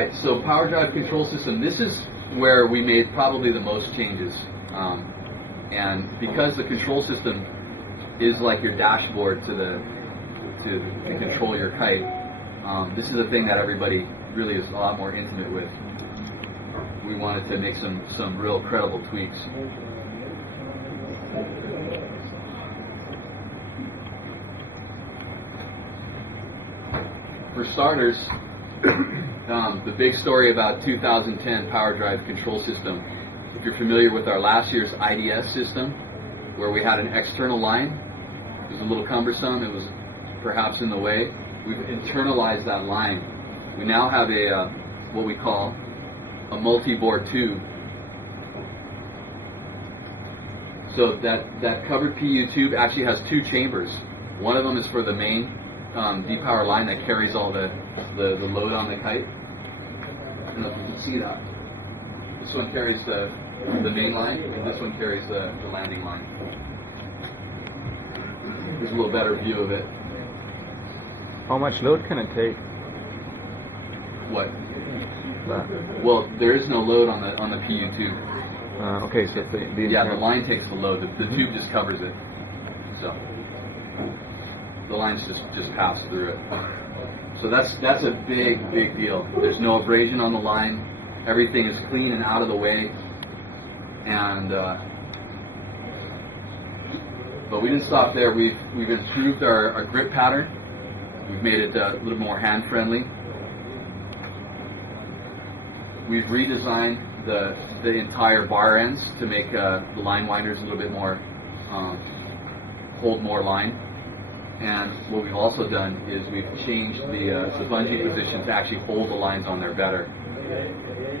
right, so power drive control system. This is where we made probably the most changes. And because the control system is like your dashboard to control your kite, this is a thing that everybody really is a lot more intimate with. We wanted to make some real credible tweaks. For starters, the big story about 2010 power drive control system, if you're familiar with our last year's IDS system, where we had an external line, it was a little cumbersome, it was perhaps in the way. We've internalized that line. We now have a what we call a multi-bore tube. So that covered PU tube actually has two chambers. One of them is for the main depower line that carries all the load on the kite. I don't know if you can see that. This one carries the main line, and this one carries the landing line. Here's a little better view of it. How much load can it take? What? Well, there is no load on the PU tube. Okay, so the line takes the load. The tube just covers it. So the lines just pass through it. So that's a big deal. There's no abrasion on the line. Everything is clean and out of the way. And but we didn't stop there. We've improved our grip pattern. We've made it a little more hand friendly. We've redesigned the entire bar ends to make the line winders a little bit more hold more line. And what we've also done is we've changed the bungee position to actually hold the lines on there better.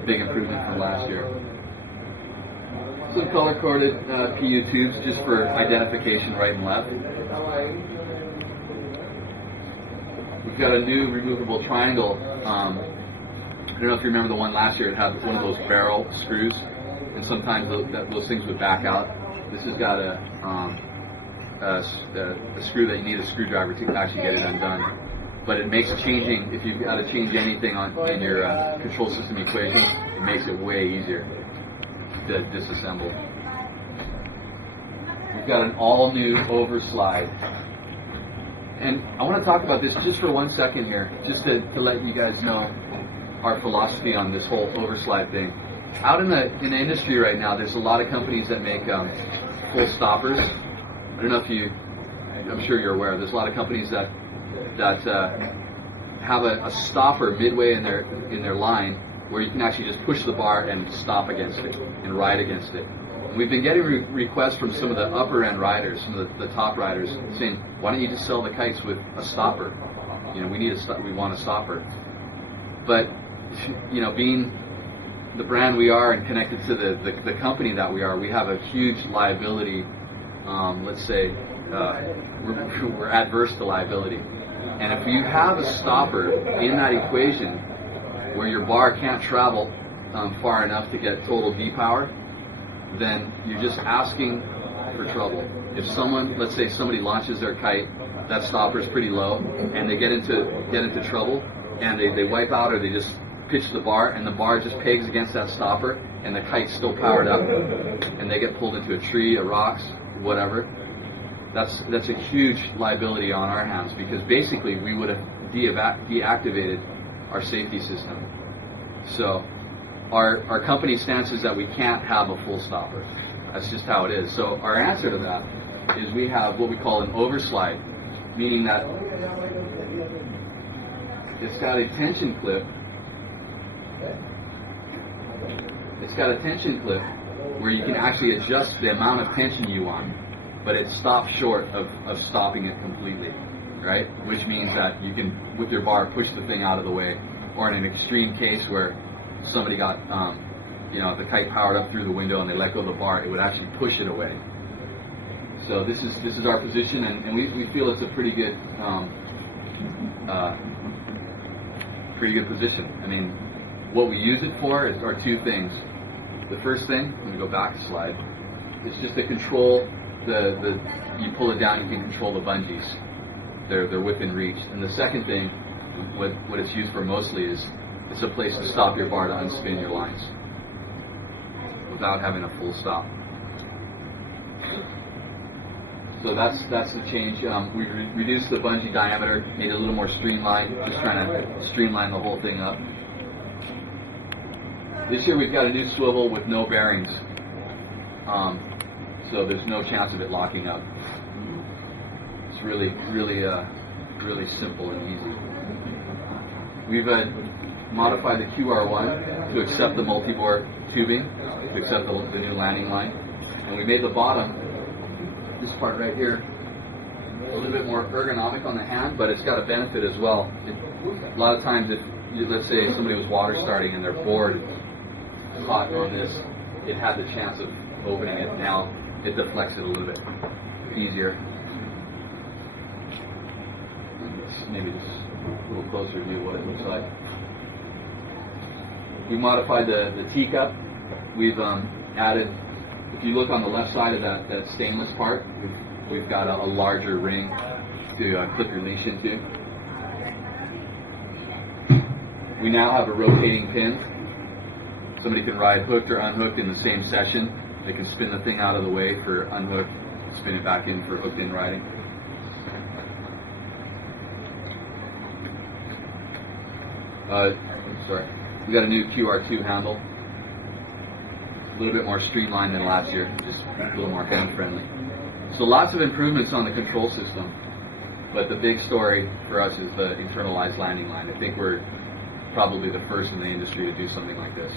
Big improvement from last year. Some color-coded PU tubes just for identification right and left. We've got a new removable triangle. I don't know if you remember the one last year. It had one of those barrel screws, and sometimes those things would back out. This has got a screw that you need a screwdriver to actually get it undone. But it makes changing, if you've got to change anything in your control system equation, it makes it way easier to disassemble. We've got an all-new overslide. And I want to talk about this just for 1 second here, just to let you guys know our philosophy on this whole overslide thing. Out in the industry right now, there's a lot of companies that make full stoppers. I don't know if I'm sure you're aware. There's a lot of companies that have a stopper midway in their line where you can actually just push the bar and stop against it and ride against it. And we've been getting requests from some of the upper end riders, some of the top riders, saying, "Why don't you just sell the kites with a stopper? You know, we want a stopper." But you know, being the brand we are and connected to the company that we are, we have a huge liability. Let's say we're adverse to liability. And if you have a stopper in that equation where your bar can't travel far enough to get total depower, then you're just asking for trouble. If let's say somebody launches their kite, that stopper is pretty low, and they get into trouble, and they wipe out or they just pitch the bar, and the bar just pegs against that stopper, and the kite's still powered up, and they get pulled into a tree, a rocks, whatever. That's a huge liability on our hands, because basically we would have deactivated our safety system. So our company stance is that we can't have a full stopper. That's just how it is. So our answer to that is we have what we call an overslide, meaning that it's got a tension clip. It's got a tension clip where you can actually adjust the amount of tension you want, but it stops short of stopping it completely, right? Which means that you can, with your bar, push the thing out of the way. Or in an extreme case where somebody got, the kite powered up through the window and they let go of the bar, it would actually push it away. So this is our position, and we feel it's a pretty good position. I mean, what we use it for are two things. The first thing, I'm going to go back a slide, is just to control you pull it down, you can control the bungees. They're within reach. And the second thing, what it's used for mostly is It's a place to stop your bar to unspin your lines without having a full stop. So that's the change. We reduced the bungee diameter, made it a little more streamlined, just trying to streamline the whole thing up. This year we've got a new swivel with no bearings, so there's no chance of it locking up. It's really simple and easy. We've modified the QR1 to accept the multi-bore tubing, to accept the new landing line, and we made the bottom, this part right here, a little bit more ergonomic on the hand, but it's got a benefit as well. A lot of times, let's say somebody was water starting and their board caught on this, it had the chance of opening it. Now it deflects it a little bit easier. Maybe just a little closer view of what it looks like. We modified the teacup. We've added, if you look on the left side of that stainless part, we've got a larger ring to clip your leash into. We now have a rotating pin. Somebody can ride hooked or unhooked in the same session. They can spin the thing out of the way for unhooked, spin it back in for hooked in riding. Sorry. We got a new QR2 handle. A little bit more streamlined than last year, just a little more hand friendly. So lots of improvements on the control system, but the big story for us is the internalized landing line. I think we're probably the first in the industry to do something like this.